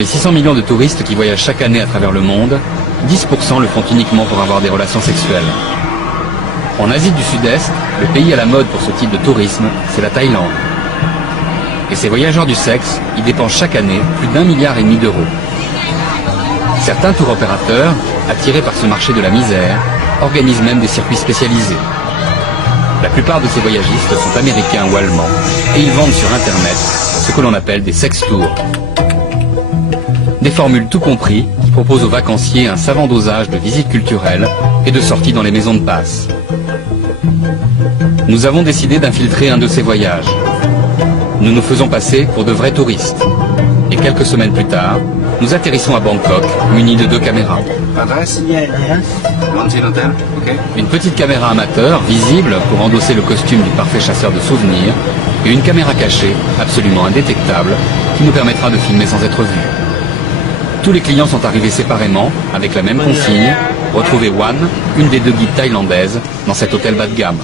Les 600 millions de touristes qui voyagent chaque année à travers le monde, 10% le font uniquement pour avoir des relations sexuelles. En Asie du Sud-Est, le pays à la mode pour ce type de tourisme, c'est la Thaïlande. Et ces voyageurs du sexe y dépensent chaque année plus d'1,5 milliard d'euros. Certains tours opérateurs, attirés par ce marché de la misère, organisent même des circuits spécialisés. La plupart de ces voyagistes sont américains ou allemands et ils vendent sur Internet ce que l'on appelle des sex tours. Des formules tout compris qui proposent aux vacanciers un savant dosage de visites culturelles et de sorties dans les maisons de passe. Nous avons décidé d'infiltrer un de ces voyages. Nous nous faisons passer pour de vrais touristes. Et quelques semaines plus tard, nous atterrissons à Bangkok, munis de 2 caméras. Une petite caméra amateur, visible pour endosser le costume du parfait chasseur de souvenirs, et une caméra cachée, absolument indétectable, qui nous permettra de filmer sans être vus. Tous les clients sont arrivés séparément, avec la même consigne, retrouver Wan, une des 2 guides thaïlandaises, dans cet hôtel bas de gamme.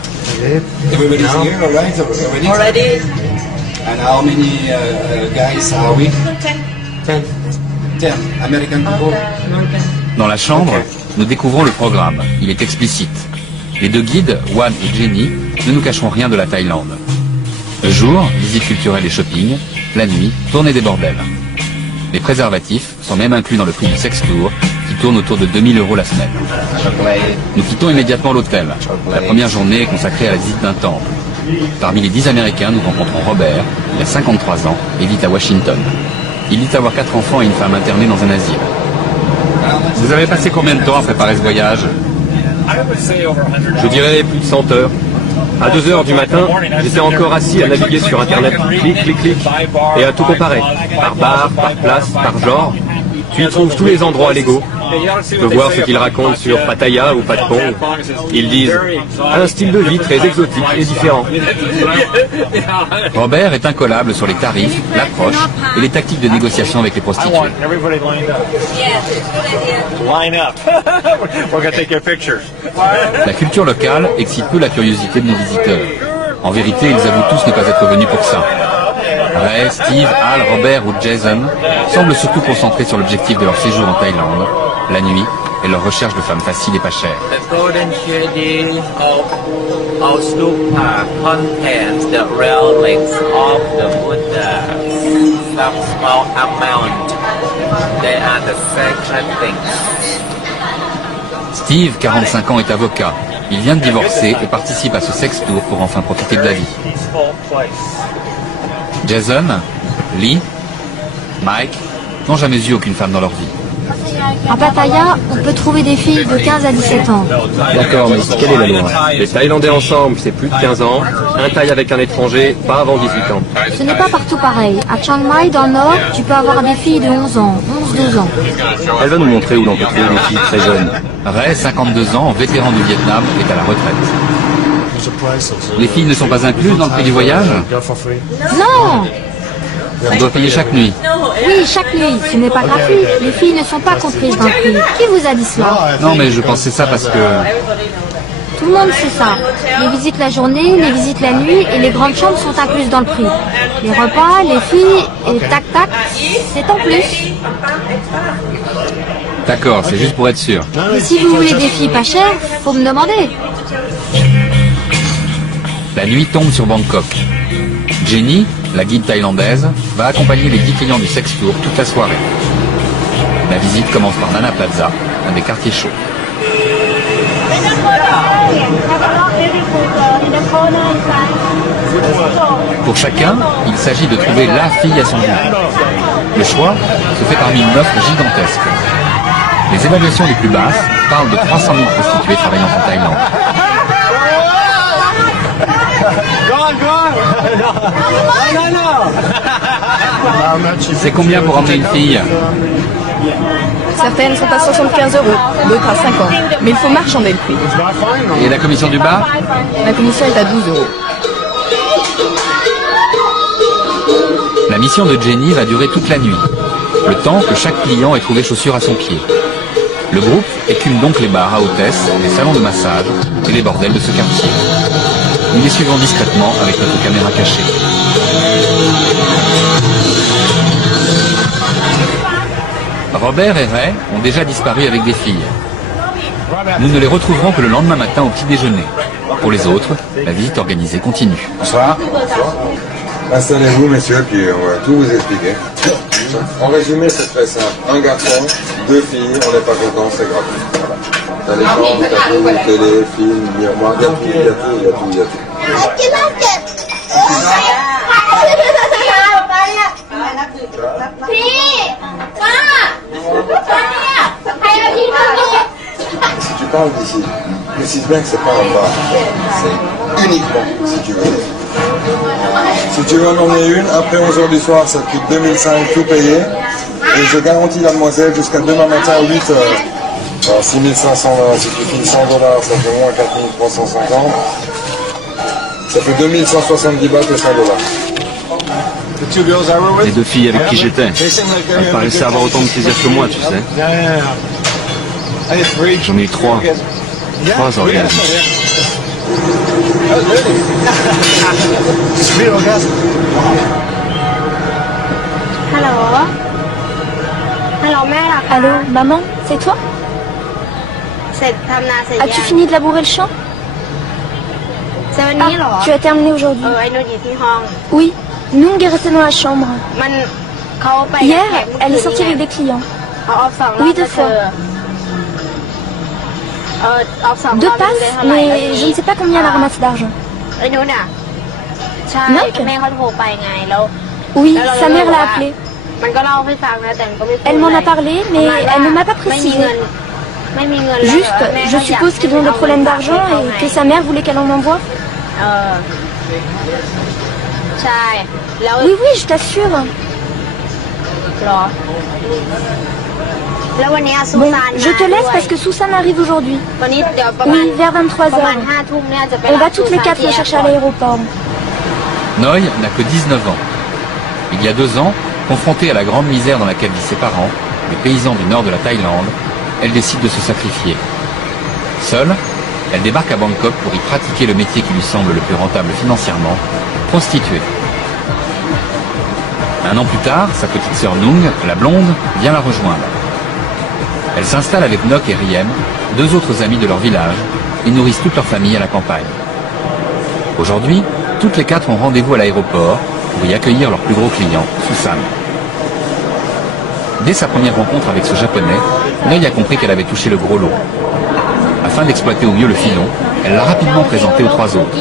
And how many guys are we? 10 American people. Dans la chambre, nous découvrons le programme. Il est explicite. Les 2 guides, Wan et Jenny, ne nous cacheront rien de la Thaïlande. Le jour, visite culturelle et shopping. La nuit, tournée des bordels. Les préservatifs sont même inclus dans le prix du sex tour, qui tourne autour de 2 000 € la semaine. Nous quittons immédiatement l'hôtel. La première journée est consacrée à la visite d'un temple. Parmi les 10 Américains, nous rencontrons Robert, il a 53 ans et vit à Washington. Il dit avoir 4 enfants et une femme internée dans un asile. Vous avez passé combien de temps à préparer ce voyage? Je dirais plus de 100 heures. À 2 heures du matin, j'étais encore assis à naviguer sur Internet, clic, clic, clic, et à tout comparer, par bar, par place, par genre. Tu y trouves tous les endroits légaux. Tu peux voir ce qu'ils racontent sur Pattaya ou Patpong. Ils disent un style de vie très exotique et différent. Robert est incollable sur les tarifs, l'approche et les tactiques de négociation avec les prostituées. La culture locale excite peu la curiosité de nos visiteurs. En vérité, ils avouent tous ne pas être venus pour ça. Ray, Steve, Al, Robert ou Jason semblent surtout concentrés sur l'objectif de leur séjour en Thaïlande, la nuit et leur recherche de femmes faciles et pas chères. Steve, 45 ans, est avocat. Il vient de divorcer et participe à ce sex tour pour enfin profiter de la vie. Jason, Lee, Mike n'ont jamais eu aucune femme dans leur vie. À Pattaya, on peut trouver des filles de 15 à 17 ans. D'accord, mais quelle est la loi? Les Thaïlandais ensemble, c'est plus de 15 ans. Un Thaï avec un étranger, pas avant 18 ans. Ce n'est pas partout pareil. À Chiang Mai, dans le nord, tu peux avoir des filles de 11 ans, 11-12 ans. Elle va nous montrer où l'on peut trouver des filles très jeunes. Ray, 52 ans, vétéran du Vietnam, est à la retraite. Les filles ne sont pas incluses dans le prix du voyage? Non! On doit payer chaque nuit. Oui, chaque nuit. Ce n'est pas gratuit. Les filles ne sont pas comprises dans le prix. Qui vous a dit cela? Non, mais je pensais ça parce que... Tout le monde sait ça. Les visites la journée, les visites la nuit et les grandes chambres sont incluses dans le prix. Les repas, les filles et tac-tac, c'est en plus. D'accord, c'est juste pour être sûr. Et si vous voulez des filles pas chères, faut me demander. La nuit tombe sur Bangkok. Jenny, la guide thaïlandaise, va accompagner les 10 clients du sex tour toute la soirée. La visite commence par Nana Plaza, un des quartiers chauds. Pour chacun, il s'agit de trouver la fille à son goût. Le choix se fait parmi une offre gigantesque. Les évaluations les plus basses parlent de 300 000 prostituées travaillant en Thaïlande. C'est combien pour emmener une fille? Certaines sont à 75 €, d'autres à 50. Mais il faut marchander le prix. Et la commission du bar? La commission est à 12 €. La mission de Jenny va durer toute la nuit, le temps que chaque client ait trouvé chaussures à son pied. Le groupe écume donc les bars à hôtesses, les salons de massage et les bordels de ce quartier. Nous les suivons discrètement avec notre caméra cachée. Robert et Ray ont déjà disparu avec des filles. Nous ne les retrouverons que le lendemain matin au petit déjeuner. Pour les autres, la visite organisée continue. Bonsoir. Installez-vous, messieurs, puis on va tout vous expliquer. En résumé, c'est très simple. Un garçon, 2 filles, on n'est pas content, c'est gratuit. Voilà. T'as les chambres, t'as tout, télé, film, miroir, il y a tout, il y a tout, il y a tout, il y a tout. Si tu parles d'ici, précise bien que c'est pas un bar. C'est uniquement, si tu veux. Si tu veux en emmener une, après 11h du soir, ça te coûte 2005 tout payé. Et je garantis la demoiselle jusqu'à demain matin à 8h. Alors 6500 $, si tu files $100, ça fait moins 4350. Ça fait 2170 bahts et $100. Les 2 filles avec qui j'étais, elles paraissaient avoir autant de plaisir que moi, tu sais. J'en ai eu 3. 3 orgasmes. Allô, maman, c'est toi? As-tu fini de labourer le champ? Ah, tu as terminé aujourd'hui? Oui, Nung est restée dans la chambre. Hier, elle est sortie avec des clients. Oui, 2 fois. 2 passes, mais je ne sais pas combien elle a ramassé d'argent. Noc? Oui, sa mère l'a appelé. Elle m'en a parlé, mais elle ne m'a pas précisé. Juste, je suppose qu'ils ont des problèmes d'argent et que sa mère voulait qu'elle en envoie. Oui, oui, je t'assure. Bon, je te laisse parce que Susan arrive aujourd'hui. Oui, vers 23h. On va toutes les 4 la chercher à l'aéroport. Noi n'a que 19 ans. Il y a 2 ans, confrontée à la grande misère dans laquelle vivent ses parents, les paysans du nord de la Thaïlande, elle décide de se sacrifier. Seule, elle débarque à Bangkok pour y pratiquer le métier qui lui semble le plus rentable financièrement, prostituée. 1 an plus tard, sa petite sœur Nung, la blonde, vient la rejoindre. Elle s'installe avec Nok et Riem, 2 autres amis de leur village, et nourrissent toute leur famille à la campagne. Aujourd'hui, toutes les 4 ont rendez-vous à l'aéroport pour y accueillir leur plus gros client, Susan. Dès sa première rencontre avec ce japonais, Noi a compris qu'elle avait touché le gros lot. Afin d'exploiter au mieux le filon, elle l'a rapidement présenté aux 3 autres.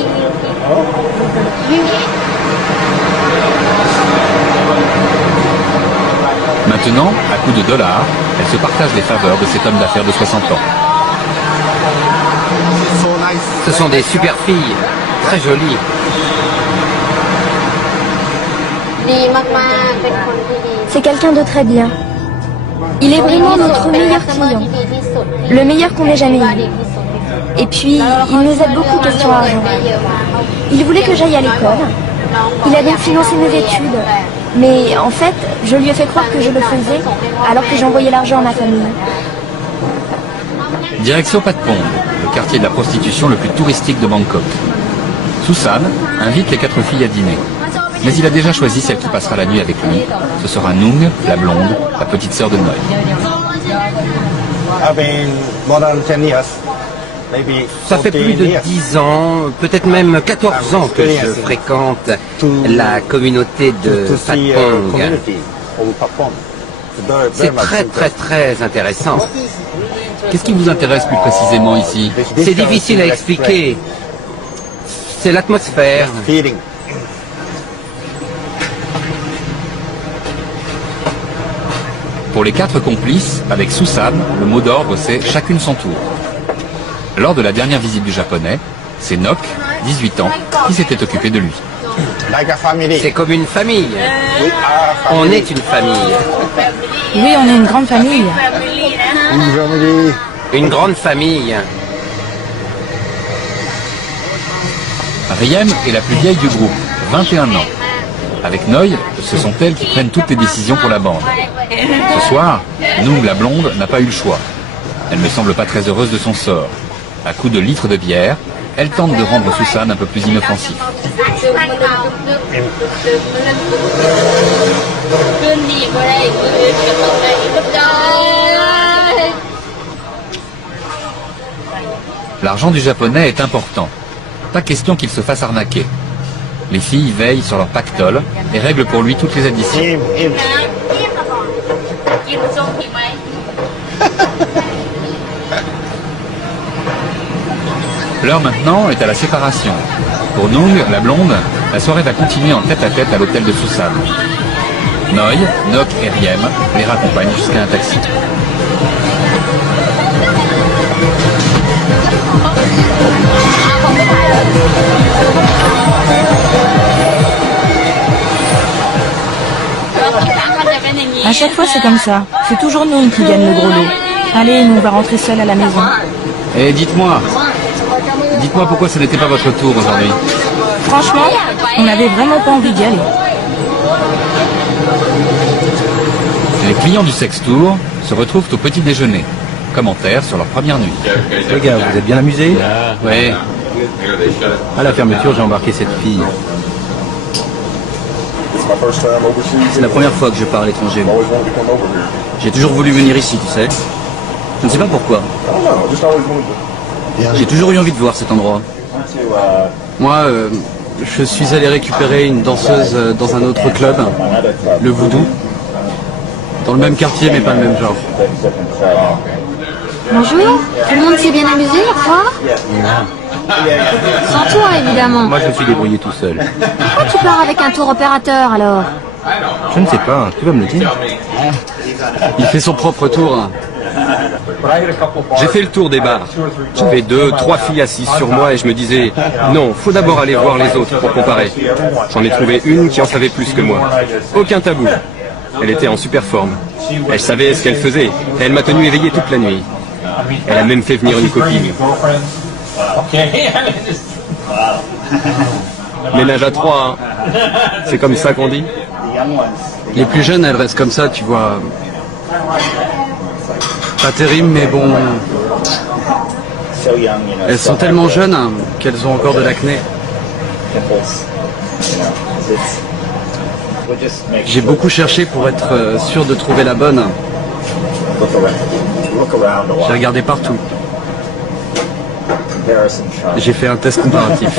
Maintenant, à coups de dollars, elle se partage les faveurs de cet homme d'affaires de 60 ans. Ce sont des super filles, très jolies. C'est quelqu'un de très bien. Il est vraiment notre meilleur client. Le meilleur qu'on ait jamais eu. Et puis, il nous aide beaucoup question argent. Il voulait que j'aille à l'école. Il a donc financé mes études. Mais en fait, je lui ai fait croire que je le faisais, alors que j'envoyais l'argent à ma famille. Direction Patpong, le quartier de la prostitution le plus touristique de Bangkok. Susan invite les 4 filles à dîner. Mais il a déjà choisi celle qui passera la nuit avec lui. Ce sera Nung, la blonde, la petite sœur de Noi. Ça fait plus de 10 ans, peut-être même 14 ans que je fréquente la communauté de Patpong. C'est très très très intéressant. Qu'est-ce qui vous intéresse plus précisément ici? C'est difficile à expliquer. C'est l'atmosphère. Pour les 4 complices, avec Susan, le mot d'ordre c'est « chacune son tour ». Lors de la dernière visite du japonais, c'est Nok, 18 ans, qui s'était occupé de lui. C'est comme une famille. On est une famille. Oui, on est une grande famille. Une grande famille. Riem est la plus vieille du groupe, 21 ans. Avec Noi, ce sont elles qui prennent toutes les décisions pour la bande. Ce soir, Nung, la blonde, n'a pas eu le choix. Elle ne semble pas très heureuse de son sort. À coups de litres de bière, elle tente de rendre Susan un peu plus inoffensif. L'argent du japonais est important. Pas question qu'il se fasse arnaquer. Les filles veillent sur leur pactole et règlent pour lui toutes les additions. L'heure maintenant est à la séparation. Pour Nung, la blonde, la soirée va continuer en tête-à-tête à l'hôtel de Susan. Noi, Nok et Riem les raccompagnent jusqu'à un taxi. À chaque fois, c'est comme ça. C'est toujours nous qui gagnent le gros lot. Allez, nous, on va rentrer seuls à la maison. Et dites-moi pourquoi ce n'était pas votre tour aujourd'hui? Franchement, on n'avait vraiment pas envie d'y aller. Les clients du Sex Tour se retrouvent au petit déjeuner. Commentaires sur leur première nuit. Les gars, vous êtes bien amusés? Oui. À la fermeture, j'ai embarqué cette fille. C'est la première fois que je pars à l'étranger. J'ai toujours voulu venir ici, tu sais. Je ne sais pas pourquoi. J'ai toujours eu envie de voir cet endroit. Moi, je suis allé récupérer une danseuse dans un autre club, le Voodoo. Dans le même quartier, mais pas le même genre. Bonjour, tout le monde s'est bien amusé hier soir? Sans toi, évidemment. Moi, je me suis débrouillé tout seul. Pourquoi tu pars avec un tour opérateur, alors? Je ne sais pas, tu vas me le dire. Il fait son propre tour. J'ai fait le tour des bars. J'avais 2, 3 filles assises sur moi et je me disais, non, faut d'abord aller voir les autres pour comparer. J'en ai trouvé une qui en savait plus que moi. Aucun tabou. Elle était en super forme. Elle savait ce qu'elle faisait. Elle m'a tenu éveillé toute la nuit. Elle a même fait venir une copine. Ménage à 3, hein. C'est comme ça qu'on dit. Les plus jeunes, elles restent comme ça, tu vois. Pas terrible, mais bon. Elles sont tellement jeunes hein, qu'elles ont encore de l'acné. J'ai beaucoup cherché pour être sûr de trouver la bonne. J'ai regardé partout. J'ai fait un test comparatif.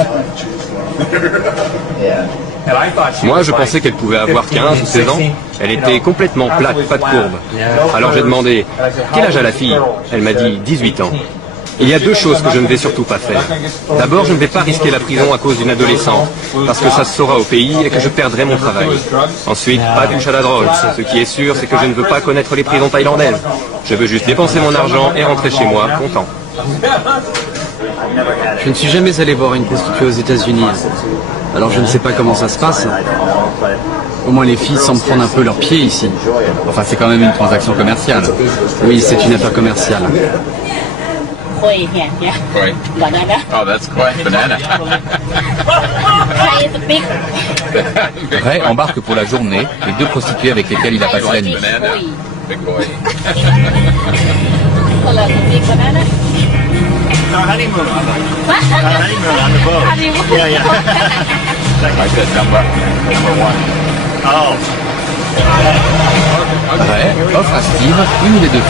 Moi, je pensais qu'elle pouvait avoir 15 ou 16 ans. Elle était complètement plate, pas de courbe. Alors j'ai demandé, quel âge a la fille? Elle m'a dit 18 ans. Il y a 2 choses que je ne vais surtout pas faire. D'abord, je ne vais pas risquer la prison à cause d'une adolescente, parce que ça se saura au pays et que je perdrai mon travail. Ensuite, pas touche à la drogue. Ce qui est sûr, c'est que je ne veux pas connaître les prisons thaïlandaises. Je veux juste dépenser mon argent et rentrer chez moi, content. Je ne suis jamais allé voir une prostituée aux États-Unis. Alors je ne sais pas comment ça se passe. Au moins les filles semblent prendre un peu leurs pieds ici. Enfin, c'est quand même une transaction commerciale. Oui, c'est une affaire commerciale. Oui. Oh, that's quite banana. Ray embarque pour la journée les 2 prostituées avec lesquelles il a passé la nuit. Ray offre à Steve une des 2 filles.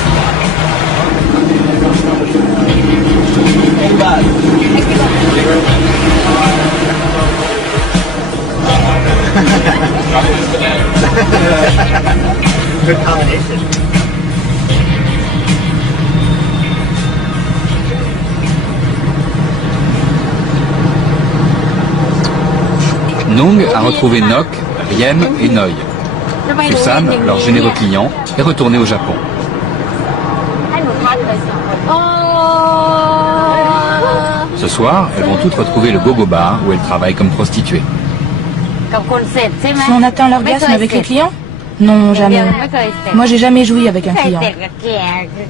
Nung a retrouvé Nok, Riem et Noi. Susan, leur généreux client, est retourné au Japon. Ce soir, elles vont toutes retrouver le Gogo Bar où elles travaillent comme prostituées. Si on atteint l'orgasme avec les clients? Non, jamais. Moi, j'ai jamais joui avec un client.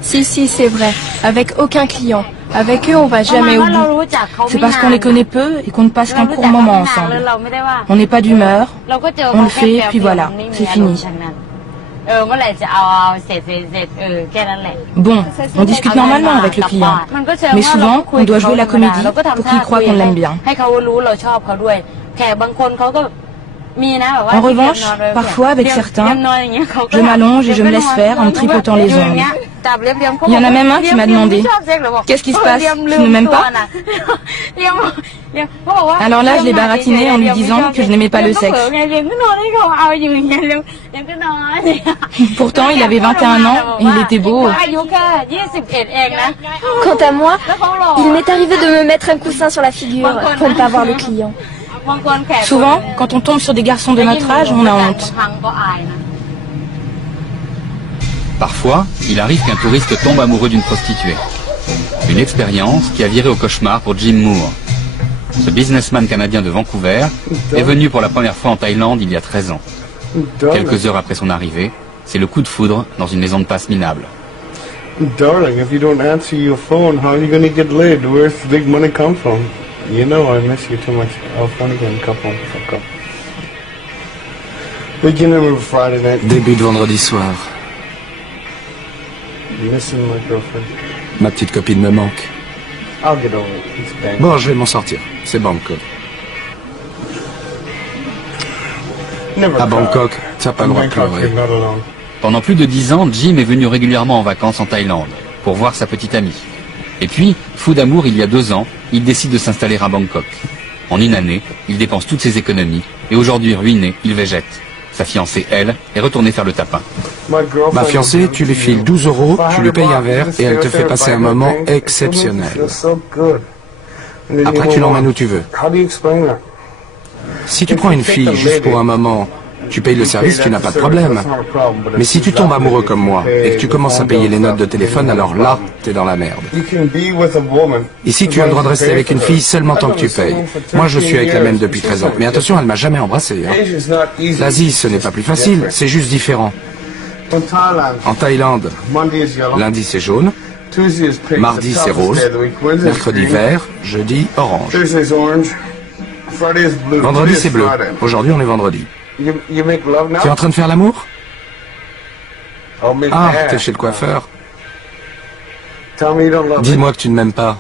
Si, c'est vrai. Avec aucun client. Avec eux, on va jamais au bout. C'est parce qu'on les connaît peu et qu'on ne passe qu'un court moment ensemble. On n'est pas d'humeur, on le fait, puis voilà, c'est fini. Bon, on discute normalement avec le client, mais souvent, on doit jouer la comédie pour qu'il croie qu'on l'aime bien. En revanche, parfois avec certains, je m'allonge et je me laisse faire en me tripotant les ongles. Il y en a même un qui m'a demandé « Qu'est-ce qui se passe? Tu ne m'aimes pas ?» Alors là, je l'ai baratiné en lui disant que je n'aimais pas le sexe. Pourtant, il avait 21 ans et il était beau. Quant à moi, il m'est arrivé de me mettre un coussin sur la figure pour ne pas voir le client. Souvent, quand on tombe sur des garçons de notre âge, on a honte. Parfois, il arrive qu'un touriste tombe amoureux d'une prostituée. Une expérience qui a viré au cauchemar pour Jim Moore. Ce businessman canadien de Vancouver est venu pour la première fois en Thaïlande il y a 13 ans. Quelques heures après son arrivée, c'est le coup de foudre dans une maison de passe minable. Darling, if you don't answer your phone, how are you going to get laid? Where's the big money come from? You know I miss you too much. I'll phone again, fuck up. Beginning of Friday night. Début de vendredi soir. Missing my girlfriend. Ma petite copine me manque. I'll get over it. It's Bangkok. Bon, je vais m'en sortir. C'est Bangkok. À Bangkok, tu n'as pas le droit de pleurer. Pendant plus de 10 ans, Jim est venu régulièrement en vacances en Thaïlande pour voir sa petite amie. Et puis, fou d'amour, il y a 2 ans, il décide de s'installer à Bangkok. En une année, il dépense toutes ses économies et aujourd'hui ruiné, il végète. Sa fiancée, elle, est retournée faire le tapin. Ma fiancée, tu lui files 12 €, tu lui payes un verre et elle te fait passer un moment exceptionnel. Après, tu l'emmènes où tu veux. Si tu prends une fille juste pour un moment, tu payes le service, tu n'as pas de problème. Mais si tu tombes amoureux comme moi et que tu commences à payer les notes de téléphone, alors là, t'es dans la merde. Ici, tu as le droit de rester avec une fille seulement tant que tu payes. Moi, je suis avec la même depuis 13 ans. Mais attention, elle m'a jamais embrassé. L'Asie, ce n'est pas plus facile, c'est juste différent. En Thaïlande, lundi c'est jaune, mardi c'est rose, mercredi vert, jeudi orange. Vendredi c'est bleu. Aujourd'hui on est vendredi. Tu es en train de faire l'amour? Ah, t'es chez le coiffeur. Dis-moi que tu ne m'aimes pas.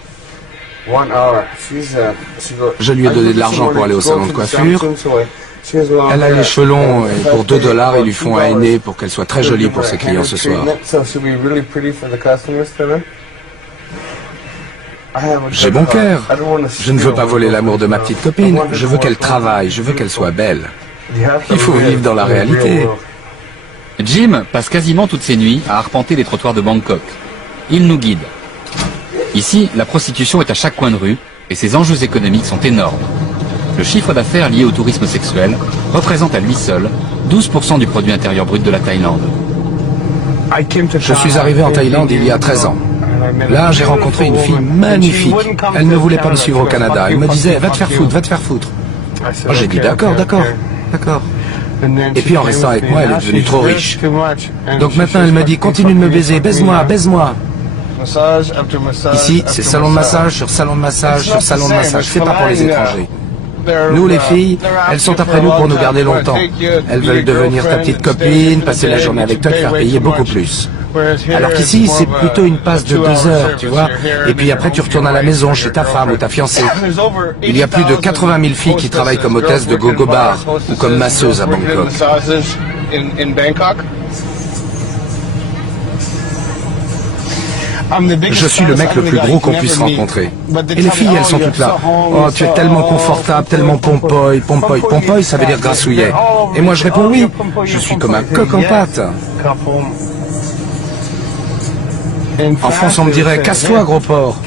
Je lui ai donné de l'argent pour aller au salon de coiffure. Elle a les cheveux longs et pour 2 $, ils lui font un henné pour qu'elle soit très jolie pour ses clients ce soir. J'ai bon cœur. Je ne veux pas voler l'amour de ma petite copine. Je veux qu'elle travaille, je veux qu'elle soit belle. Il faut vivre dans la réalité. Jim passe quasiment toutes ses nuits à arpenter les trottoirs de Bangkok. Il nous guide. Ici, la prostitution est à chaque coin de rue et ses enjeux économiques sont énormes. Le chiffre d'affaires lié au tourisme sexuel représente à lui seul 12% du produit intérieur brut de la Thaïlande. Je suis arrivé en Thaïlande il y a 13 ans. Là, j'ai rencontré une fille magnifique. Elle ne voulait pas me suivre au Canada. Elle me disait, va te faire foutre, va te faire foutre. Moi, j'ai dit, d'accord. Et puis, en restant avec moi, elle est devenue trop riche. Donc maintenant, elle me dit, continue de me baiser, baise-moi. Ici, c'est salon de massage sur salon de massage sur salon de massage. C'est pas pour les étrangers. Nous, les filles, elles sont après nous pour nous garder longtemps. Elles veulent devenir ta petite copine, passer la journée avec toi, te faire payer beaucoup plus. Alors qu'ici, c'est plutôt une passe de 2 heures, tu vois. Et puis après, tu retournes à la maison chez ta femme ou ta fiancée. Il y a plus de 80 000 filles qui travaillent comme hôtesses de gogo bar ou comme masseuses à Bangkok. Je suis le mec le plus gros qu'on puisse rencontrer. Et les filles, elles sont toutes là. Oh, tu es tellement confortable, tellement pompoy. Pompoy, ça veut dire grassouillet. Et moi, je réponds oui. Je suis comme un coq en pâte. En France, on me dirait, casse-toi, gros porc.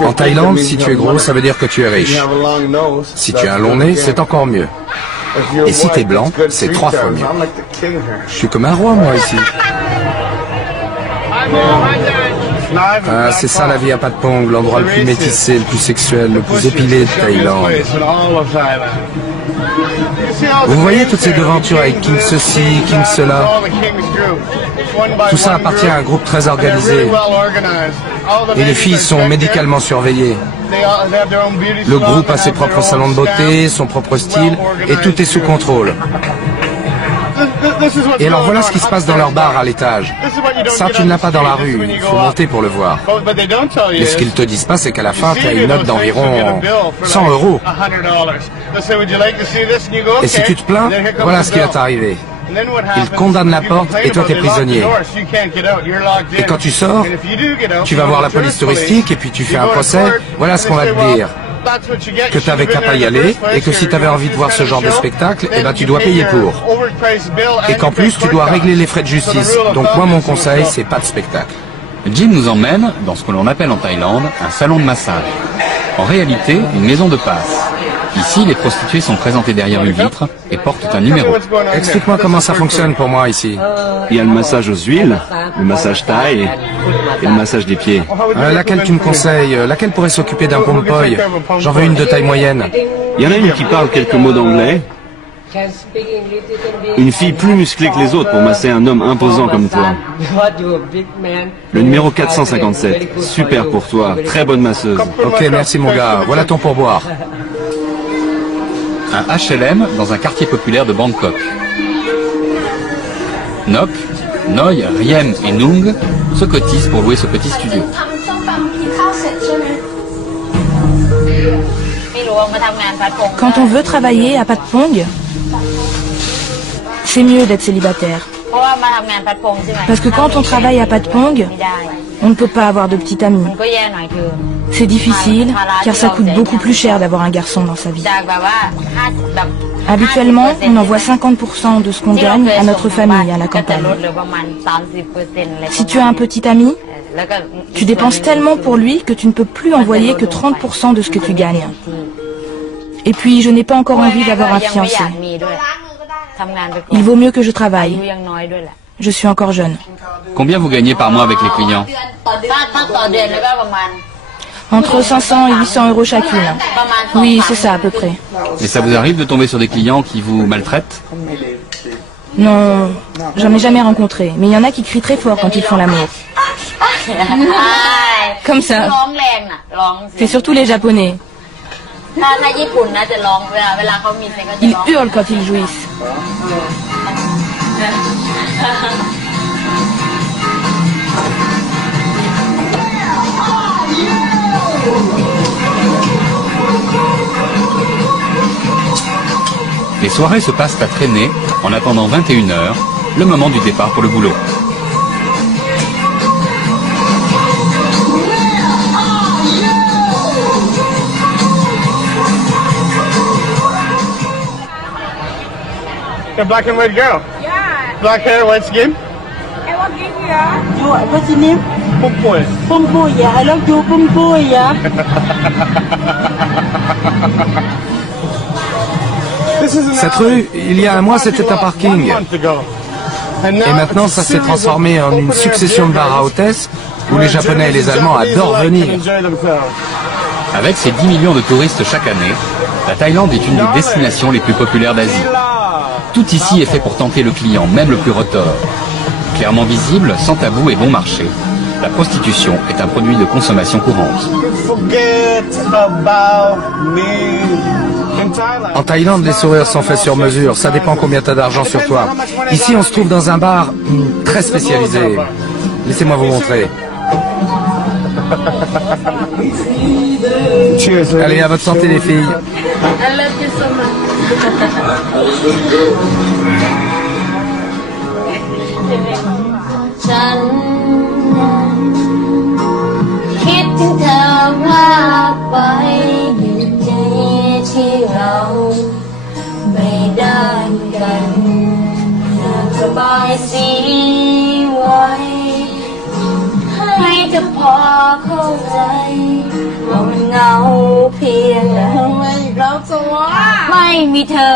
En Thaïlande, si tu es gros, ça veut dire que tu es riche. Si tu as un long nez, c'est encore mieux. Et si tu es blanc, c'est 3 fois mieux. Je suis comme un roi, moi, ici. Ah, c'est ça la vie à Patpong, l'endroit le plus métissé, le plus sexuel, le plus épilé de Thaïlande. Vous voyez toutes ces devantures avec King ceci, King cela. Tout ça appartient à un groupe très organisé. Et les filles sont médicalement surveillées. Le groupe a ses propres salons de beauté, son propre style, et tout est sous contrôle. Et alors voilà ce qui se passe dans leur bar à l'étage. Ça, tu ne l'as pas dans la rue, il faut monter pour le voir. Mais ce qu'ils te disent pas, c'est qu'à la fin, tu as une note d'environ 100 €. Et si tu te plains, voilà ce qui va t'arriver. Ils condamnent la porte et toi t'es prisonnier. Et quand tu sors, tu vas voir la police touristique et puis tu fais un procès. Voilà ce qu'on va te dire. Que tu n'avais qu'à pas y aller et que si tu avais envie de voir ce genre de spectacle, eh ben tu dois payer pour. Et qu'en plus tu dois régler les frais de justice. Donc moi mon conseil c'est pas de spectacle. Jim nous emmène dans ce que l'on appelle en Thaïlande un salon de massage. En réalité, une maison de passe. Ici, les prostituées sont présentées derrière une vitre et portent un numéro. Explique-moi comment ça fonctionne pour moi ici. Il y a le massage aux huiles, le massage thaï et le massage des pieds. Laquelle tu me conseilles? Laquelle pourrait s'occuper d'un pompoy? J'en veux une de taille moyenne. Il y en a une qui parle quelques mots d'anglais. Une fille plus musclée que les autres pour masser un homme imposant comme toi. Le numéro 457. Super pour toi. Très bonne masseuse. Ok, merci mon gars. Voilà ton pourboire. Un HLM dans un quartier populaire de Bangkok. Nok, Noi, Riem et Nung se cotisent pour louer ce petit studio. Quand on veut travailler à Patpong, c'est mieux d'être célibataire. Parce que quand on travaille à Patpong, on ne peut pas avoir de petit ami. C'est difficile, car ça coûte beaucoup plus cher d'avoir un garçon dans sa vie. Habituellement, on envoie 50% de ce qu'on gagne à notre famille à la campagne. Si tu as un petit ami, tu dépenses tellement pour lui que tu ne peux plus envoyer que 30% de ce que tu gagnes. Et puis, je n'ai pas encore envie d'avoir un fiancé. Il vaut mieux que je travaille. Je suis encore jeune. Combien vous gagnez par mois avec les clients? Entre 500 et 800 € chacune. Oui, c'est ça à peu près. Et ça vous arrive de tomber sur des clients qui vous maltraitent? Non, j'en ai jamais rencontré. Mais il y en a qui crient très fort quand ils font l'amour. Comme ça. C'est surtout les Japonais. Ils hurlent quand ils jouissent. Les soirées se passent à traîner en attendant 21 h, le moment du départ pour le boulot. The black and red girl. Yeah. Black hair, white skin. And what game you are? What's your name? Pompoy. Pompoy, yeah. I love you, Pompoy, yeah. Cette rue, il y a un mois, c'était un parking. Et maintenant, ça s'est transformé en une succession de bars à hôtesses où les Japonais et les Allemands adorent venir. Avec ses 10 millions de touristes chaque année, la Thaïlande est une des destinations les plus populaires d'Asie. Tout ici est fait pour tenter le client, même le plus retors. Clairement visible, sans tabou et bon marché, la prostitution est un produit de consommation courante. En Thaïlande, les sourires sont faits sur mesure. Ça dépend combien tu as d'argent sur toi. Ici, on se trouve dans un bar très spécialisé. Laissez-moi vous montrer. Allez, à votre santé les filles. I love you so much. ฉันคิดถึงเธอมากไปอยู่ที่ที่เราไม่ได้กันสบายสีไว้ให้เธอพอเข้าใจว่ามันเหงาเพียงไหนไม่มีเธอ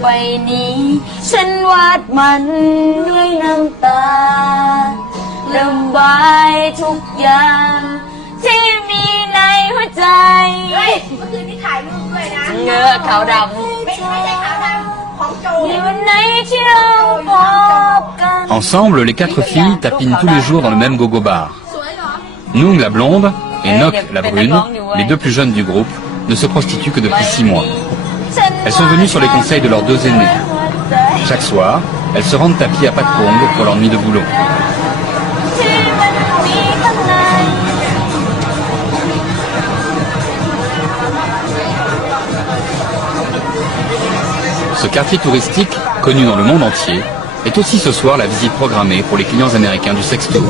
ไปนี้ฉันวาดมันด้วยน้ำตาระบายทุกอย่างที่มีในหัวใจเฮ้ยเมื่อคืนนี้ถ่ายรูปด้วยนะเงือกขาวดำไม่ใช่ขาวดำของโจในวันไหนที่เราพบกัน Ensemble, les 4 filles tapinent tous les jours dans le même gogo bar. Nung, la blonde, et Nok, la brune, les 2 plus jeunes du groupe, ne se prostituent que depuis 6 mois. Elles sont venues sur les conseils de leurs 2 aînés. Chaque soir, elles se rendent à pied à Patpong pour leur nuit de boulot. Ce quartier touristique, connu dans le monde entier, est aussi ce soir la visite programmée pour les clients américains du Sex Tour.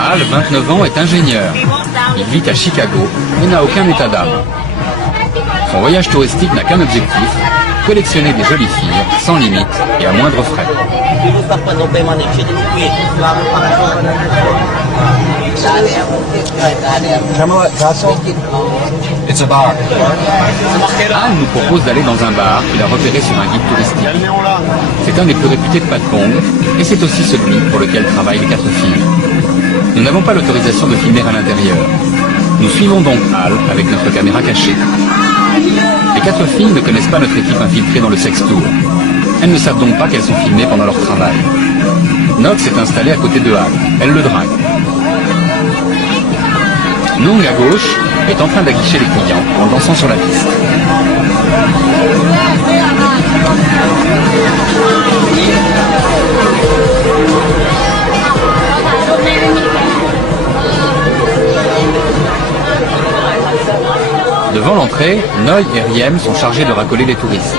Al, 29 ans, est ingénieur. Il vit à Chicago et n'a aucun état d'âme. Son voyage touristique n'a qu'un objectif, collectionner des jolies filles, sans limite et à moindre frais. Al nous propose d'aller dans un bar qu'il a repéré sur un guide touristique. C'est un des plus réputés de Patpong et c'est aussi celui pour lequel travaillent les 4 filles. Nous n'avons pas l'autorisation de filmer à l'intérieur. Nous suivons donc Al avec notre caméra cachée. Les 4 filles ne connaissent pas notre équipe infiltrée dans le Sex Tour. Elles ne savent donc pas qu'elles sont filmées pendant leur travail. Nox est installée à côté de Al. Elle le drague. Nung, à gauche, est en train d'aguicher les clients en dansant sur la piste. Devant l'entrée, Noy et Riem sont chargés de racoler les touristes.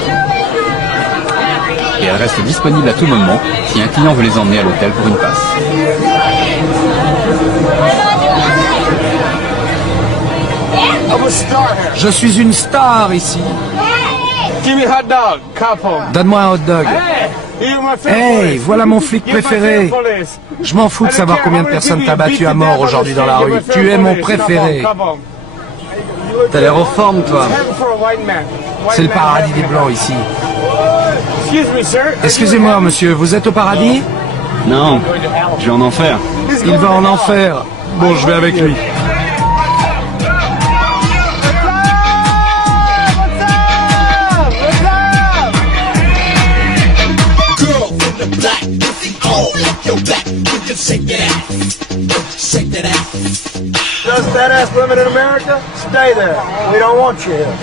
Et elles restent disponibles à tout moment si un client veut les emmener à l'hôtel pour une passe. Je suis une star ici. Donne-moi un hot dog. Hey, voilà mon flic préféré. Je m'en fous de savoir combien de personnes t'as battu à mort aujourd'hui dans la rue. Tu es mon préféré. T'as l'air en forme, toi. C'est le paradis des Blancs ici. Excusez-moi, monsieur, vous êtes au paradis? Non, je vais en enfer. Il va en enfer. Bon, je vais avec lui. Does that ass living in America? Stay there. We don't want you here.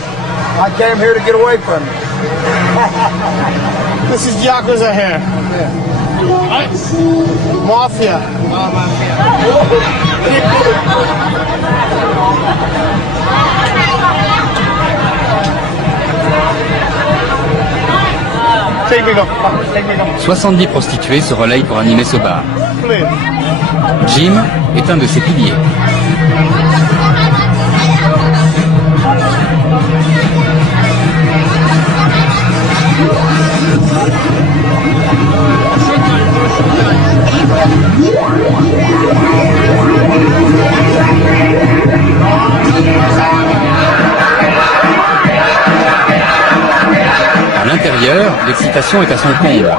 I came here to get away from you. This is Yakuza here. Mafia. Take me go. 70 prostituées se relayent pour animer ce bar. Jim est un de ses piliers. À l'intérieur, l'excitation est à son comble.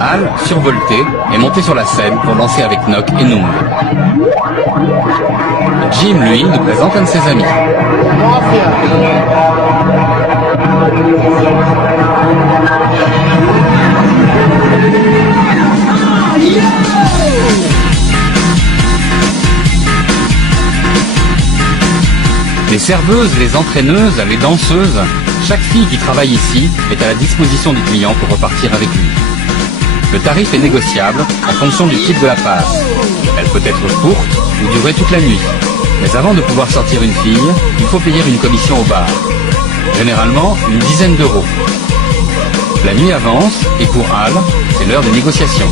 Al, survolté, est monté sur la scène pour danser avec Nock et Nung. Jim, lui, nous présente un de ses amis. Les serveuses, les entraîneuses, les danseuses, chaque fille qui travaille ici est à la disposition du client pour repartir avec lui. Le tarif est négociable en fonction du type de la passe. Elle peut être courte ou durer toute la nuit. Mais avant de pouvoir sortir une fille, il faut payer une commission au bar. Généralement, une dizaine d'euros. La nuit avance et pour Al, c'est l'heure des négociations.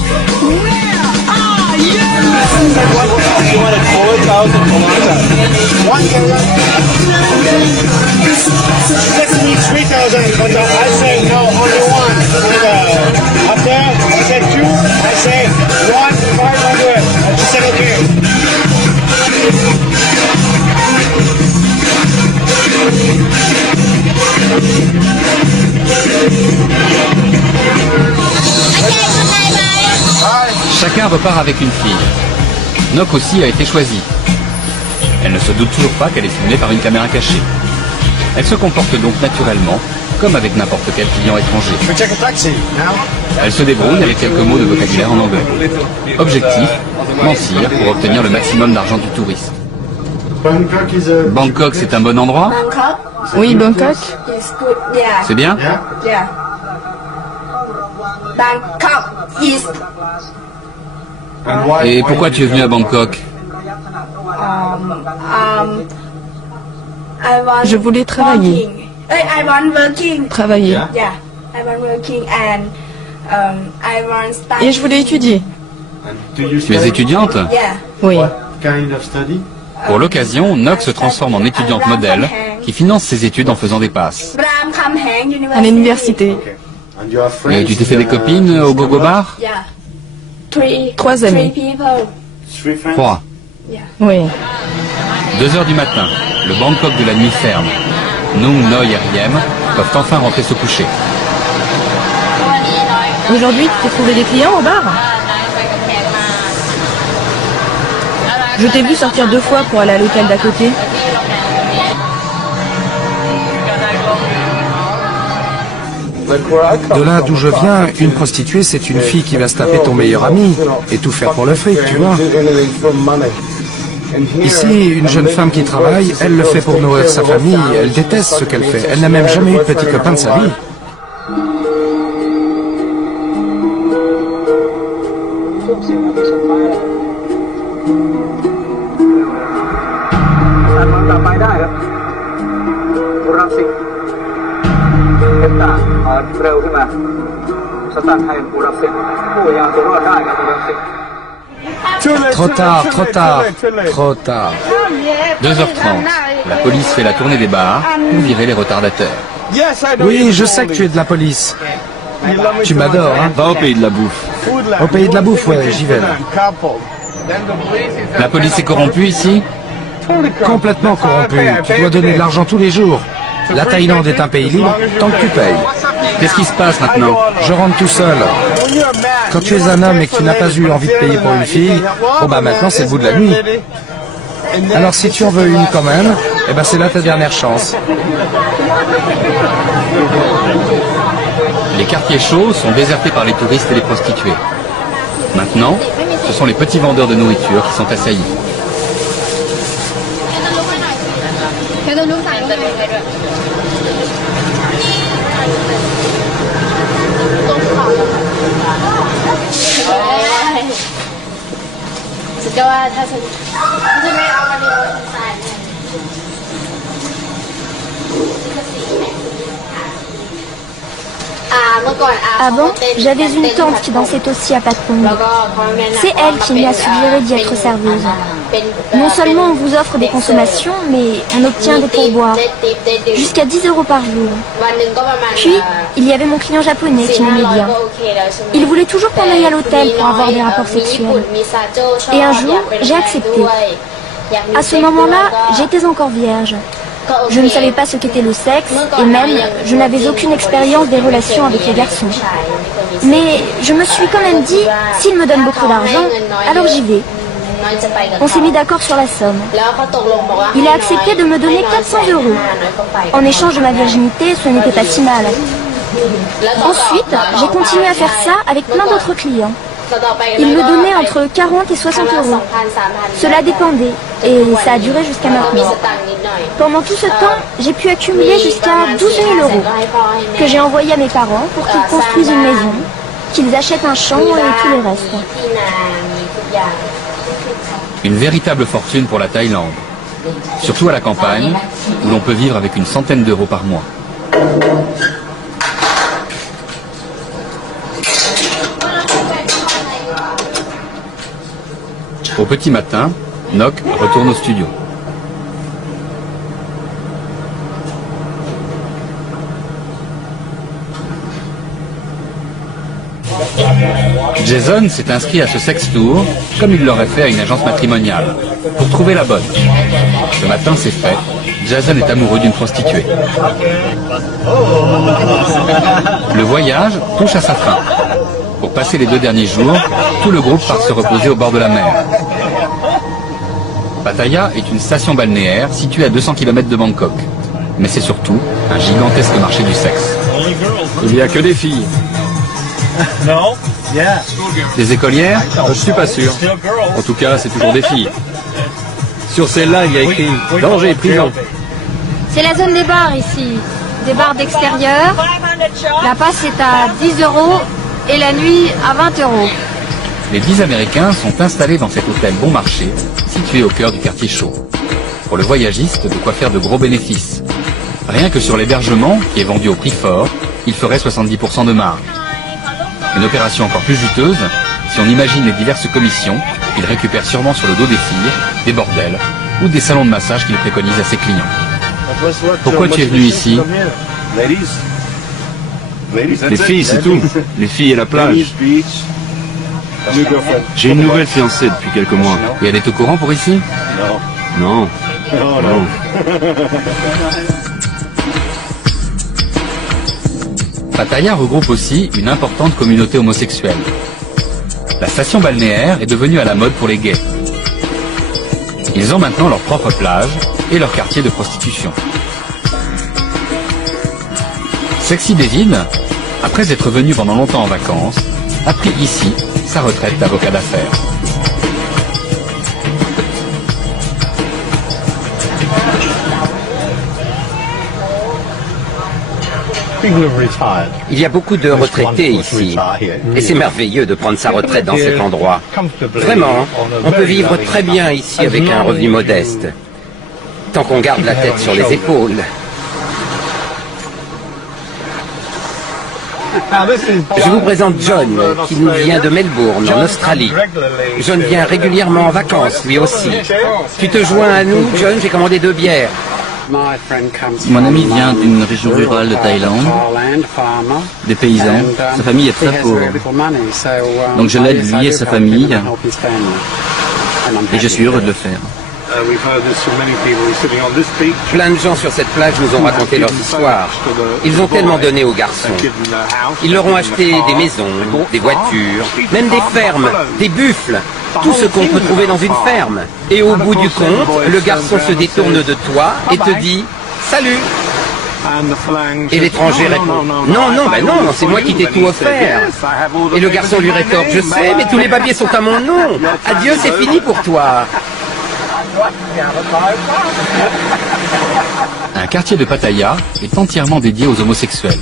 Chacun repart avec une fille. Nock aussi a été choisie. Elle ne se doute toujours pas qu'elle est filmée par une caméra cachée. Elle se comporte donc naturellement comme avec n'importe quel client étranger. Elle se débrouille avec quelques mots de vocabulaire en anglais. Objectif, mentir pour obtenir le maximum d'argent du touriste. Bangkok, c'est un bon endroit? Oui, Bangkok. C'est bien? Et pourquoi tu es venu à Bangkok? Je voulais travailler. Travailler. Et je voulais étudier. Tu es étudiante? Oui. Pour l'occasion, Nok se transforme en étudiante modèle qui finance ses études en faisant des passes. À l'université. Et tu t'es fait des copines au gogo bar? 3 amis. 3. Oui. 2 heures du matin, le Bangkok de la nuit ferme. Nung, Noi et Riem peuvent enfin rentrer se coucher. Aujourd'hui, tu t'es trouvé des clients au bar? Je t'ai vu sortir 2 fois pour aller à l'hôtel d'à côté. De là d'où je viens, une prostituée, c'est une fille qui va se taper ton meilleur ami et tout faire pour le fric, tu vois. Ici, une jeune femme qui travaille, elle le fait pour nourrir sa famille, elle déteste ce qu'elle fait. Elle n'a même jamais eu de petit copain de sa vie. Trop tard, trop tard, trop tard. 2h30, la police fait la tournée des bars pour virer les retardataires. Oui, je sais que tu es de la police. Tu m'adores, hein? Va au pays de la bouffe. Au pays de la bouffe, ouais, j'y vais là. La police est corrompue ici? Complètement corrompue. Tu dois donner de l'argent tous les jours. La Thaïlande est un pays libre tant que tu payes. Qu'est-ce qui se passe maintenant? Je rentre tout seul. Quand tu es un homme et que tu n'as pas eu envie de payer pour une fille, oh bah maintenant c'est le bout de la nuit. Alors si tu en veux une quand même, eh ben c'est là ta dernière chance. Les quartiers chauds sont désertés par les touristes et les prostituées. Maintenant, ce sont les petits vendeurs de nourriture qui sont assaillis. Avant, j'avais une tante qui dansait aussi à Patpong. C'est elle qui m'a suggéré d'y être serveuse. Non seulement on vous offre des consommations, mais on obtient des pourboires, jusqu'à 10 € par jour. Puis, il y avait mon client japonais qui m'aimait bien. Il voulait toujours qu'on aille à l'hôtel pour avoir des rapports sexuels. Et un jour, j'ai accepté. À ce moment-là, j'étais encore vierge. Je ne savais pas ce qu'était le sexe, et même, je n'avais aucune expérience des relations avec les garçons. Mais je me suis quand même dit, s'il me donne beaucoup d'argent, alors j'y vais. On s'est mis d'accord sur la somme. Il a accepté de me donner 400 €. En échange de ma virginité, ce n'était pas si mal. Ensuite, j'ai continué à faire ça avec plein d'autres clients. Il me donnait entre 40 et 60 €. Cela dépendait, et ça a duré jusqu'à maintenant. Pendant tout ce temps, j'ai pu accumuler jusqu'à 12 000 € que j'ai envoyé à mes parents pour qu'ils construisent une maison, qu'ils achètent un champ et tout le reste. Une véritable fortune pour la Thaïlande. Surtout à la campagne, où l'on peut vivre avec une centaine d'euros par mois. Au petit matin, Nok retourne au studio. Jason s'est inscrit à ce sex tour comme il l'aurait fait à une agence matrimoniale, pour trouver la bonne. Ce matin, c'est fait. Jason est amoureux d'une prostituée. Le voyage touche à sa fin. Pour passer les 2 derniers jours, tout le groupe part se reposer au bord de la mer. Pattaya est une station balnéaire située à 200 km de Bangkok. Mais c'est surtout un gigantesque marché du sexe. Il n'y a que des filles. Des écolières? Je suis pas sûr. En tout cas, c'est toujours des filles. Sur celle-là, il y a écrit « Danger, prison ». C'est la zone des bars ici. Des bars d'extérieur. La passe est à 10 € et la nuit à 20 €. Les 10 Américains sont installés dans cet hôtel bon marché, situé au cœur du quartier chaud. Pour le voyagiste, de quoi faire de gros bénéfices. Rien que sur l'hébergement, qui est vendu au prix fort, il ferait 70% de marge. Une opération encore plus juteuse, si on imagine les diverses commissions qu'il récupère sûrement sur le dos des filles, des bordels ou des salons de massage qu'il préconise à ses clients. Pourquoi tu es venu ici? Les filles, c'est tout. Les filles et la plage. J'ai une nouvelle fiancée depuis quelques mois. Et elle est au courant pour ici? Non. Non. Pattaya regroupe aussi une importante communauté homosexuelle. La station balnéaire est devenue à la mode pour les gays. Ils ont maintenant leur propre plage et leur quartier de prostitution. Sexy David, après être venu pendant longtemps en vacances, a pris ici sa retraite d'avocat d'affaires. Il y a beaucoup de retraités ici, et c'est merveilleux de prendre sa retraite dans cet endroit. Vraiment, on peut vivre très bien ici avec un revenu modeste, tant qu'on garde la tête sur les épaules. Je vous présente John, qui nous vient de Melbourne, en Australie. John vient régulièrement en vacances, lui aussi. Tu te joins à nous, John, j'ai commandé 2 bières. Mon ami vient d'une région rurale de Thaïlande, des paysans. Sa famille est très pauvre. Donc je l'aide lui et sa famille, et je suis heureux de le faire. Plein de gens sur cette plage nous ont raconté leurs histoires. Ils ont tellement donné aux garçons. Ils leur ont acheté des maisons, des voitures, même des fermes, des buffles, tout ce qu'on peut trouver dans une ferme. Et au bout du compte, le garçon se détourne de toi et te dit « Salut !» Et l'étranger répond « Non, non, ben non, c'est moi qui t'ai tout offert. » Et le garçon lui rétorque « Je sais, mais tous les papiers sont à mon nom. Adieu, c'est fini pour toi. » Un quartier de Pattaya est entièrement dédié aux homosexuels.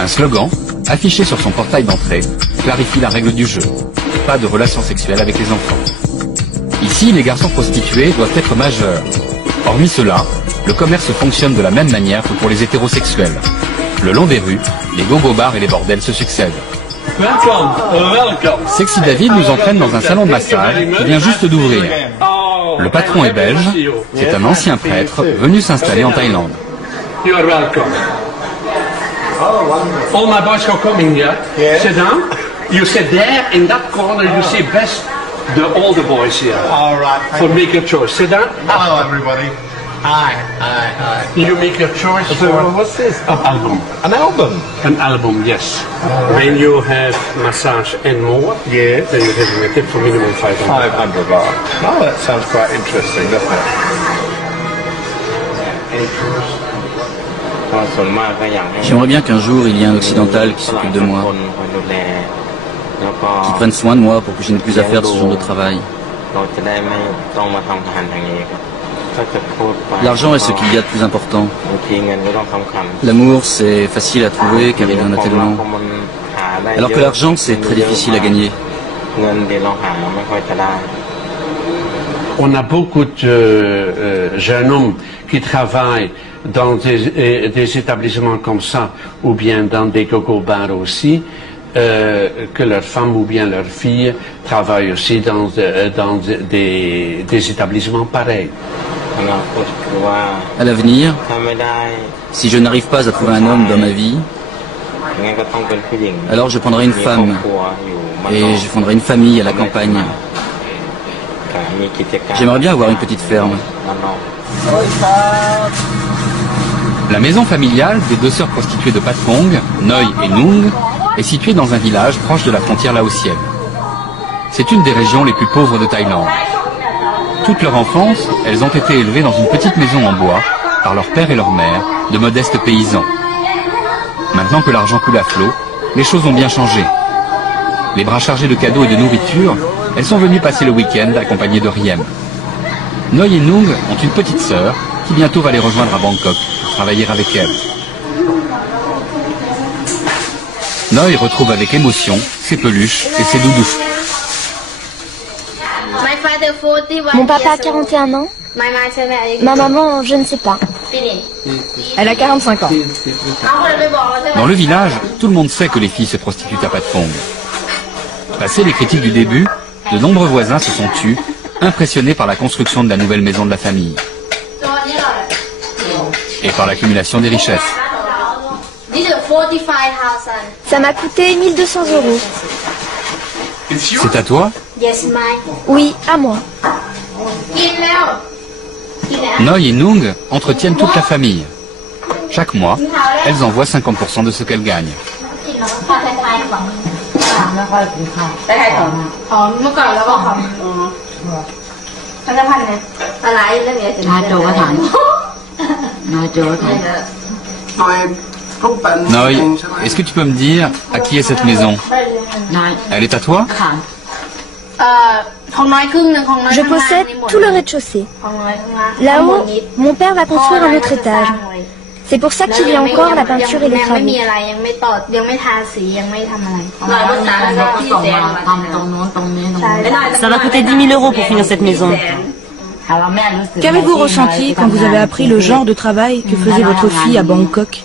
Un slogan, affiché sur son portail d'entrée, clarifie la règle du jeu. Pas de relations sexuelles avec les enfants. Ici, les garçons prostitués doivent être majeurs. Hormis cela, le commerce fonctionne de la même manière que pour les hétérosexuels. Le long des rues, les gogo-bars et les bordels se succèdent. Sexy David nous entraîne dans un salon de massage qui vient juste d'ouvrir. Le patron est belge, c'est un ancien prêtre venu s'installer en Thaïlande. You are welcome. All my boys are coming here. Sit down. You sit there in that corner. You see best all the boys here. All right. For make your choice. Sit down. Hello, everybody. Hi. You make your choice. So, what's this? An album. An album? An album, yes. When you have massage and more, yes, then you have a tip for minimum 500. 500 baht. Oh, that sounds quite interesting, doesn't it? J'aimerais bien qu'un jour il y ait un occidental qui s'occupe de moi, qui prenne soin de moi pour que je n'ai plus à faire de ce genre de travail. L'argent est ce qu'il y a de plus important. L'amour, c'est facile à trouver car il y en a tellement. Alors que l'argent, c'est très difficile à gagner. On a beaucoup de jeunes hommes qui travaillent dans des établissements comme ça, ou bien dans des gogo-bars aussi, que leurs femmes ou bien leurs filles travaillent aussi dans des établissements pareils. À l'avenir, si je n'arrive pas à trouver un homme dans ma vie, alors je prendrai une femme et je fonderai une famille à la campagne. J'aimerais bien avoir une petite ferme. La maison familiale des 2 sœurs prostituées de Patpong, Noi et Nung, est située dans un village proche de la frontière laotienne. C'est une des régions les plus pauvres de Thaïlande. Toute leur enfance, elles ont été élevées dans une petite maison en bois, par leur père et leur mère, de modestes paysans. Maintenant que l'argent coule à flot, les choses ont bien changé. Les bras chargés de cadeaux et de nourriture, elles sont venues passer le week-end accompagnées de Riem. Noi et Nung ont une petite sœur qui bientôt va les rejoindre à Bangkok pour travailler avec elles. Noi retrouve avec émotion ses peluches et ses doudous. Mon papa a 41 ans. Ma maman, je ne sais pas. Elle a 45 ans. Dans le village, tout le monde sait que les filles se prostituent à Patpong. Passé les critiques du début, de nombreux voisins se sont tus, impressionnés par la construction de la nouvelle maison de la famille. Et par l'accumulation des richesses. Ça m'a coûté 1200 €. C'est à toi? Oui, à moi. Noi et Nung entretiennent toute la famille. Chaque mois, elles envoient 50% de ce qu'elles gagnent. Noi, est-ce que tu peux me dire à qui est cette maison? Elle est à toi? Je possède tout le rez-de-chaussée. Là-haut, mon père va construire un autre étage. C'est pour ça qu'il y a encore la peinture et les travaux. Ça va coûter 10 000 € pour finir cette maison. Qu'avez-vous ressenti quand vous avez appris le genre de travail que faisait votre fille à Bangkok?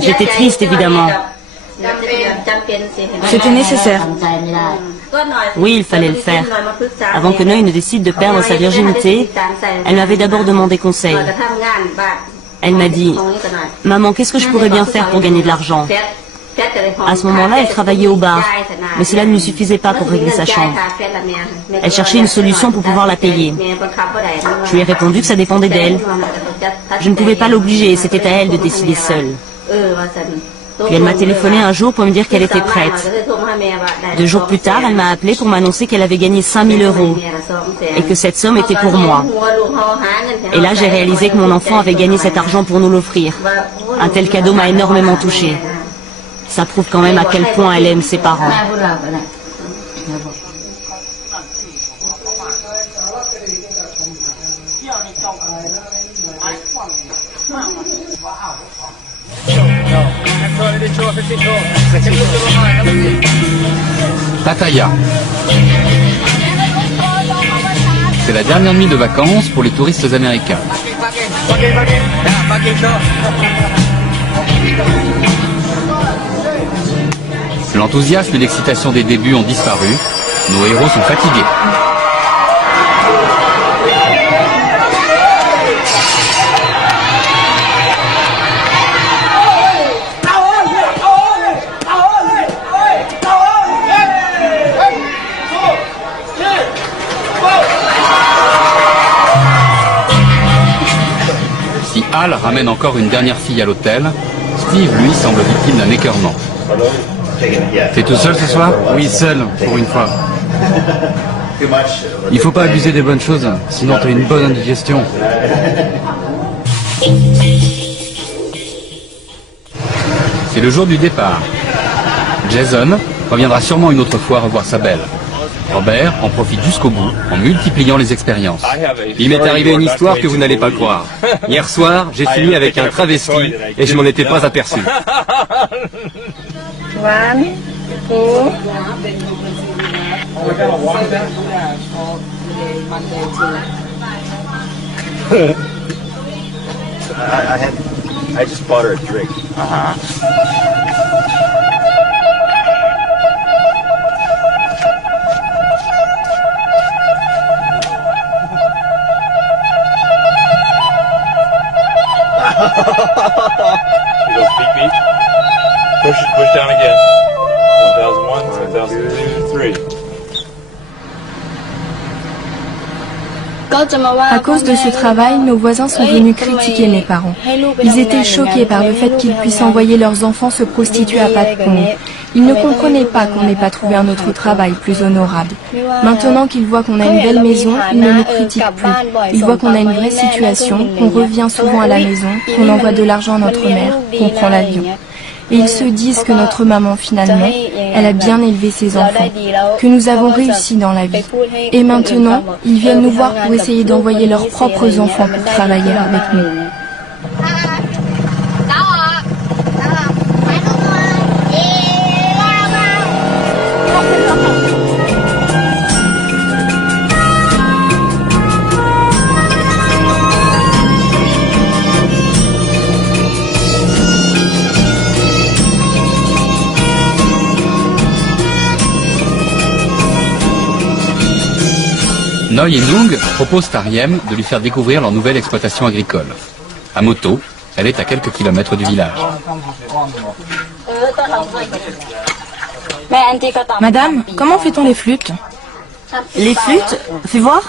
J'étais triste, évidemment. C'était nécessaire. Oui, il fallait le faire. Avant que Noi ne décide de perdre sa virginité, elle m'avait d'abord demandé conseil. Elle m'a dit, « Maman, qu'est-ce que je pourrais bien faire pour gagner de l'argent ?» À ce moment-là, elle travaillait au bar, mais cela ne lui suffisait pas pour régler sa chambre. Elle cherchait une solution pour pouvoir la payer. Je lui ai répondu que ça dépendait d'elle. Je ne pouvais pas l'obliger, c'était à elle de décider seule. Puis elle m'a téléphoné un jour pour me dire qu'elle était prête. 2 jours plus tard, elle m'a appelé pour m'annoncer qu'elle avait gagné 5 000 € et que cette somme était pour moi. Et là, j'ai réalisé que mon enfant avait gagné cet argent pour nous l'offrir. Un tel cadeau m'a énormément touchée. Ça prouve quand même à quel point elle aime ses parents. Pattaya. C'est la dernière nuit de vacances pour les touristes américains. L'enthousiasme et l'excitation des débuts ont disparu. Nos héros sont fatigués. Si Al ramène encore une dernière fille à l'hôtel, Steve, lui, semble victime d'un écœurement. T'es tout seul ce soir? Oui, seul, pour une fois. Il faut pas abuser des bonnes choses, sinon t'as une bonne indigestion. C'est le jour du départ. Jason reviendra sûrement une autre fois revoir sa belle. Robert en profite jusqu'au bout en multipliant les expériences. Il m'est arrivé une histoire que vous n'allez pas croire. Hier soir, j'ai fini avec un travesti et je m'en étais pas aperçu. I just bought her a drink. He goes beep beep. Push down again. 1001, 1002, 3. À cause de ce travail, nos voisins sont venus critiquer mes parents. Ils étaient choqués par le fait qu'ils puissent envoyer leurs enfants se prostituer à Patpong. Il ne comprenait pas qu'on n'ait pas trouvé un autre travail plus honorable. Maintenant qu'il voit qu'on a une belle maison, il ne nous critique plus. Il voit qu'on a une vraie situation, qu'on revient souvent à la maison, qu'on envoie de l'argent à notre mère, qu'on prend l'avion. Et ils se disent que notre maman, finalement, elle a bien élevé ses enfants, que nous avons réussi dans la vie. Et maintenant, ils viennent nous voir pour essayer d'envoyer leurs propres enfants pour travailler avec nous. Noi et Nung proposent à Riem de lui faire découvrir leur nouvelle exploitation agricole. À moto, elle est à quelques kilomètres du village. Madame, comment fait-on les flûtes? Les flûtes? Fais voir.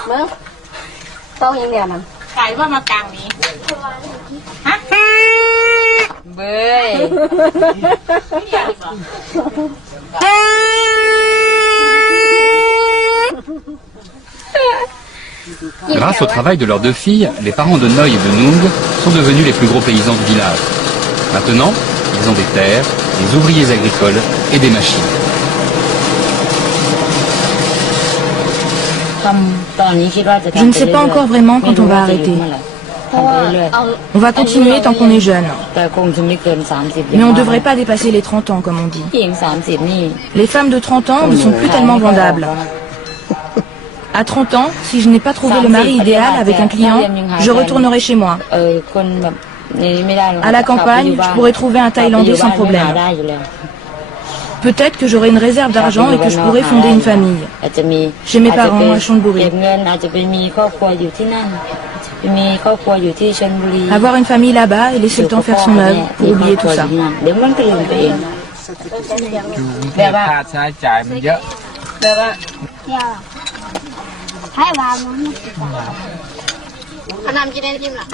Grâce au travail de leurs deux filles, les parents de Noi et de Nung sont devenus les plus gros paysans du village. Maintenant, ils ont des terres, des ouvriers agricoles et des machines. Je ne sais pas encore vraiment quand on va arrêter. On va continuer tant qu'on est jeune. Mais on ne devrait pas dépasser les 30 ans, comme on dit. Les femmes de 30 ans ne sont plus tellement vendables. À 30 ans, si je n'ai pas trouvé le mari idéal avec un client, je retournerai chez moi. À la campagne, je pourrais trouver un Thaïlandais sans problème. Peut-être que j'aurai une réserve d'argent et que je pourrai fonder une famille. Chez mes parents à Chonburi. Avoir une famille là-bas et laisser le temps faire son œuvre pour oublier tout ça. ให้วางมันขนมกินได้ทิมล่ะ